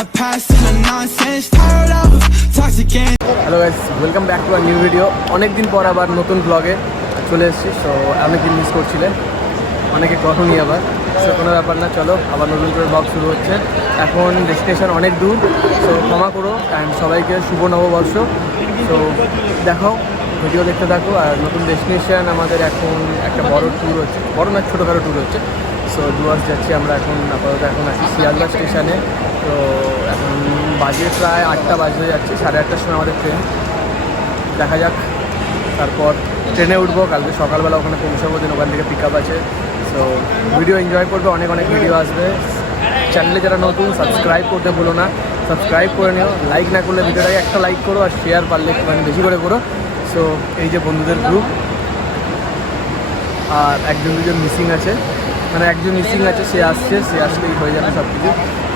the past and the nonsense. Tired of toxic and hello guys, welcome back to our new video. অনেকদিন পর আবার নতুন ব্লগে চলে এসেছি। সো অনেকদিন মিস করছিলেন, অনেকে কখনই আবার। সো কোনো ব্যাপার না, চলো আবার নতুন করে ব্লগ শুরু হচ্ছে। এখন ডেস্টিনেশন অনেক দূর, সো ক্ষমা করো অ্যান্ড সবাইকে শুভ নববর্ষ। সো দেখো, ভিডিও দেখতে থাকো। আর নতুন ডেস্টিনেশন আমাদের এখন একটা বড় ট্যুর হচ্ছে, বড় না ছোটোখাটো ট্যুর হচ্ছে। সো ডুয়ার্স যাচ্ছি আমরা এখন, আপাতত এখন আছি শিয়ালদা স্টেশনে। তো এখন বাজে প্রায় 8টা বাজে যাচ্ছি, 8:30টার সময় আমাদের ট্রেন। দেখা যাক, তারপর ট্রেনে উঠবো। কালকে সকালবেলা ওখানে পৌঁছাবো, দিন ওখান থেকে পিক আপ আছে। সো ভিডিও এনজয় করবে, অনেক অনেক ভিডিও আসবে। চ্যানেলে যারা নতুন, সাবস্ক্রাইব করতে ভুলো না, সাবস্ক্রাইব করে নিও। লাইক না করলে ভিডিওটাকে একটা লাইক করো, আর শেয়ার পারলে একটুখানি বেশি করে করো। সো এই যে বন্ধুদের গ্রুপ, আর একজন দুজন মিসিং আছে, মানে একজন মিসিং আছে, সে আসলেই হয়ে যাবে সব কিছু।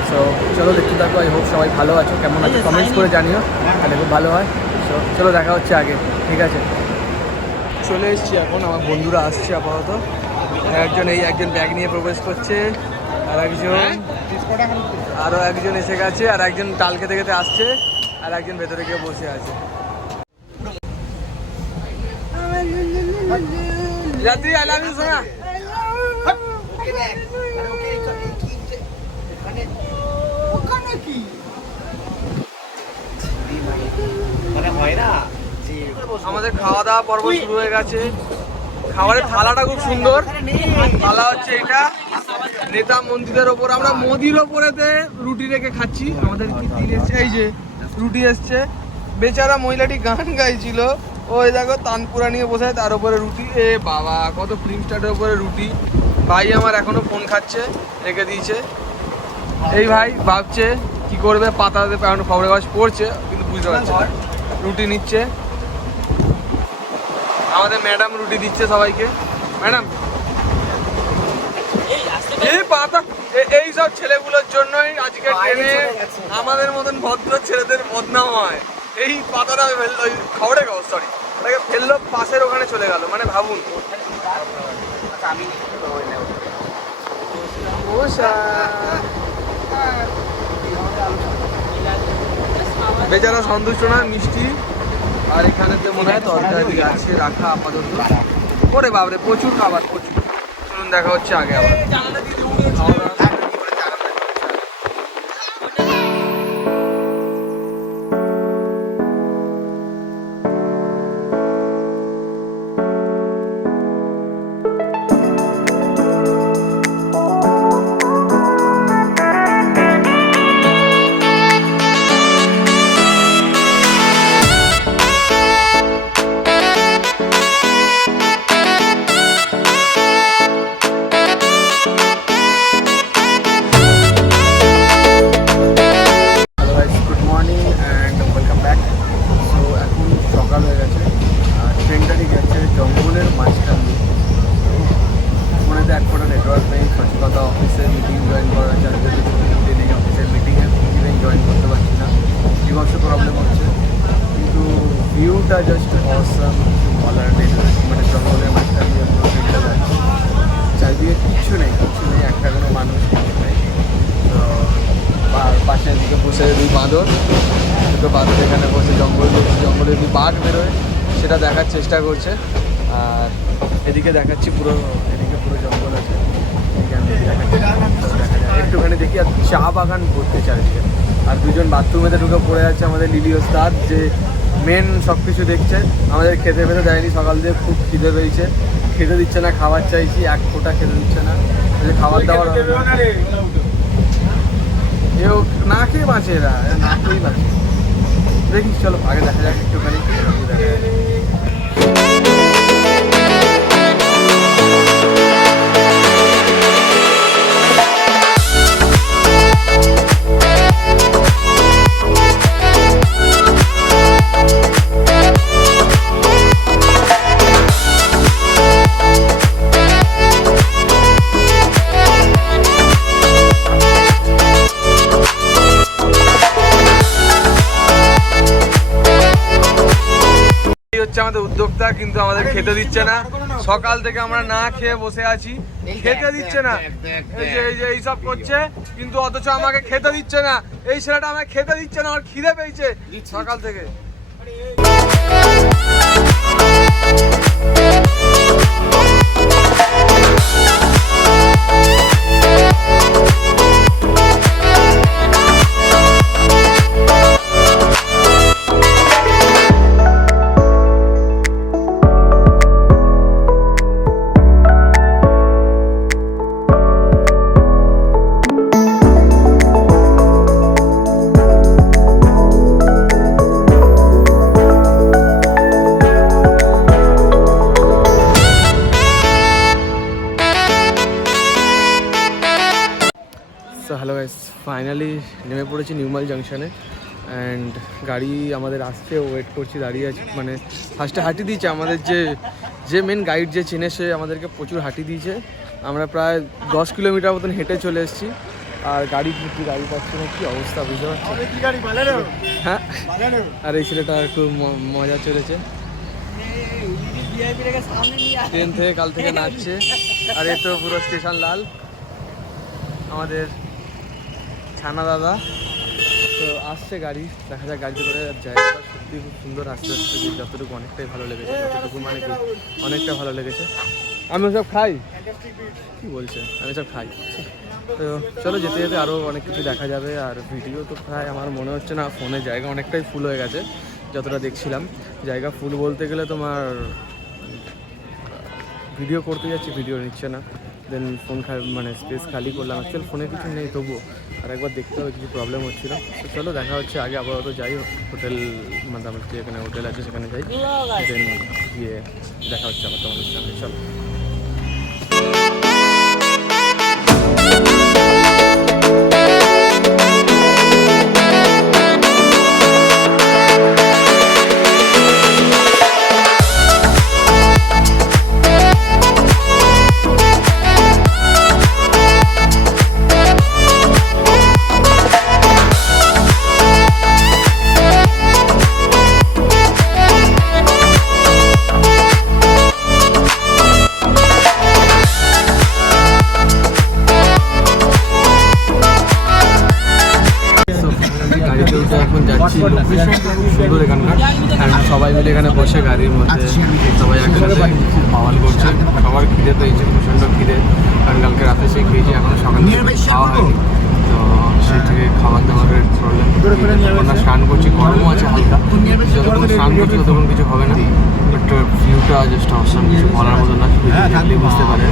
সো চলো দেখতে থাকো। আই হোপ সবাই ভালো আছো, কেমন আছো কমেন্টস করে জানিও, তাহলে খুব ভালো হয়। সো চলো দেখা হচ্ছে আগে, ঠিক আছে? চলে এসেছি এখন, আমার বন্ধুরা আসছে আপাতত। একজন ব্যাগ নিয়ে প্রবেশ করছে, আরও একজন এসে গেছে, আর একজন তাল খেতে খেতে আসছে, আর একজন ভেতরে গিয়ে বসে আছে। রাত্রি আই লাভ ইউ সোনা। আমাদের খাওয়া দাওয়া পর্ব শুরু হয়ে গেছে। খাবারের থালাটা খুব সুন্দর। থালা হচ্ছে এটা, নেতা মন্ত্রীদের ওপর, আমরা মোদির ওপরেতে রুটি রেখে খাচ্ছি। আমাদের কি দিন এসছে, এই যে রুটি এসছে। বেচারা মহিলাটি গান গাইছিল, ওই দেখো তানপুরা নিয়ে বসে, তার উপরে রুটি। এ বাবা, কত ফিল্ম স্টারের উপরে রুটি। ভাই আমার এখনো ফোন খাচ্ছে, রেখে দিয়েছে। এই ভাই ভাবছে কি করবে, পাতাতে এখন খবরের কাগজ পড়ছে, কিন্তু বুঝতে পারছে না। রুটি নিচ্ছে, আমাদের ম্যাডাম রুটি দিচ্ছে সবাইকে। ম্যাডাম, এই পাতা, এই সব ছেলেগুলোর জন্যই আজকে ট্রেনে আমাদের মতন ভদ্র ছেলেদের বদনাম হয়। এই পাতাটা ফেললো, খবরের কাগজ সরি, ওটাকে ফেললো, পাশের ওখানে চলে গেল। মানে ভাবুন। বেচারা সন্তুষ্ট না, মিষ্টি। আর এখানেতে মনে হয় তরকারি আছে রাখা আপাতত। ওরে বাবরে, প্রচুর খাবার, প্রচুর। চলুন দেখা হচ্ছে আগে আবার। ভিউটা জাস্ট অসাম, কিছু বলার নেই। মানে জঙ্গলের মাঝখান দিয়ে ট্রেনটা যাচ্ছে, চারিদিকে কিচ্ছু নেই, একটা কোনো মানুষ কিছু নেই। তো পাশের দিকে বসে দুই বাঁদর, দুটো বাঁদর এখানে বসে জঙ্গলে যদি বাঘ বেরোয় সেটা দেখার চেষ্টা করছে। আর এদিকে দেখাচ্ছি এদিকে পুরো জঙ্গল আছে। একটুখানি দেখি, আর চা বাগান ভর্তি চারিদিকে। আর দুজন বাথরুমেতে ঢুকে পড়ে যাচ্ছে আমাদের লিলি ওস্তাদ, যে মেন সব কিছু দেখছে। আমাদের খেতে দেয়নি, সকাল দিয়ে খুব খিদে পেয়েছে, খেতে দিচ্ছে না। খাবার চাইছি, এক ফোঁটা খেতে দিচ্ছে না। খাবার দাবার এও না খেয়ে বাঁচে, এরা না খেয়েই বাঁচে। দেখিস, চলো আগে দেখা যাক একটুখানি। আমাদের উদ্যোক্তা, কিন্তু আমাদের খেতে দিচ্ছে না। সকাল থেকে আমরা না খেয়ে বসে আছি, খেতে দিচ্ছে না। এই যে এইসব করছে, কিন্তু অথচ আমাকে খেতে দিচ্ছে না। এই ছেলেটা আমাকে খেতে দিচ্ছে না, আমার খিদে পেয়েছে সকাল থেকে। সো হ্যালো গাইস, ফাইনালি নেমে পড়েছি নিউমাল জাংশনে। অ্যান্ড গাড়ি আমাদের আসতে ওয়েট করছি, দাঁড়িয়ে আছি। মানে ফার্স্টে হাঁটি দিয়েছে আমাদের যে মেন গাইড যে চিনে, সে আমাদেরকে প্রচুর হাঁটি দিয়েছে। আমরা প্রায় 10 কিলোমিটার মতন হেঁটে চলে এসেছি। আর গাড়ি পাচ্ছি না, কী অবস্থা বুঝতে পারছি। হ্যাঁ, আর এই ছেলেটা একটু মজা চলেছে, ট্রেন থেকে কাল থেকে নাচছে। আর এই তো পুরো স্টেশন লাল আমাদের ছানা দাদা। তো আসছে গাড়ি, দেখা যাক গাড়িতে করে। জায়গাটা সত্যি খুব সুন্দর, আস্তে আস্তে যতটুকু অনেকটাই ভালো লেগেছে, যতটুকু মানে কি অনেকটা ভালো লেগেছে। আমি সব খাই, কী বলছে, আমি সব খাই। তো চলো, যেতে যেতে আরও অনেক কিছু দেখা যাবে। আর ভিডিও তো প্রায় আমার মনে হচ্ছে না, ফোনে জায়গা অনেকটাই ফুল হয়ে গেছে যতটা দেখছিলাম। জায়গা ফুল বলতে গেলে তোমার ভিডিও করতে যাচ্ছি, ভিডিও নিচ্ছে না। দেন ফোন মানে স্পেস খালি করলাম। অ্যাকচুয়াল ফোনে কিছু নেই, তবুও আর একবার দেখতে হবে, কিছু প্রবলেম হচ্ছিল। তো চলো দেখা হচ্ছে, আগে আপাতত যাই হোটেল, মানে আমার যেখানে হোটেল আছে সেখানে যাই, দেন গিয়ে দেখা হচ্ছে আবার তোমাদের সঙ্গে। চলো। এখন যাচ্ছি, সুন্দর এখানকার। সবাই মিলে এখানে বসে গাড়ির মধ্যে সবাই একসাথে খাওয়ান করছে। সবার খিদে পেয়েছে, প্রচণ্ড খিদে, কারণ কালকে রাতে সেই খেয়েছি, এখনো সকালে খাওয়া হয়নি। তো সেই থেকে খাবার দাবারের প্রবলেম। আমরা স্নান করছি, গরমও আছে হালকা, যতক্ষণ স্নান করছি ততক্ষণ কিছু হবে না। বাট ভিউটা জাস্ট অসাম, কিছু বলার মতো না, দেখলেই বুঝতে পারে।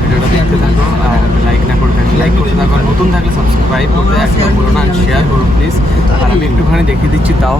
ভিডিওটা দেখতে থাকো, আর লাইক না করে থাকলে লাইক করতে থাকো, আর নতুন থাকলে সাবস্ক্রাইব করতে একদম বলো না, শেয়ার করো প্লিজ। আর আমি একটুখানি দেখিয়ে দিচ্ছি তাও।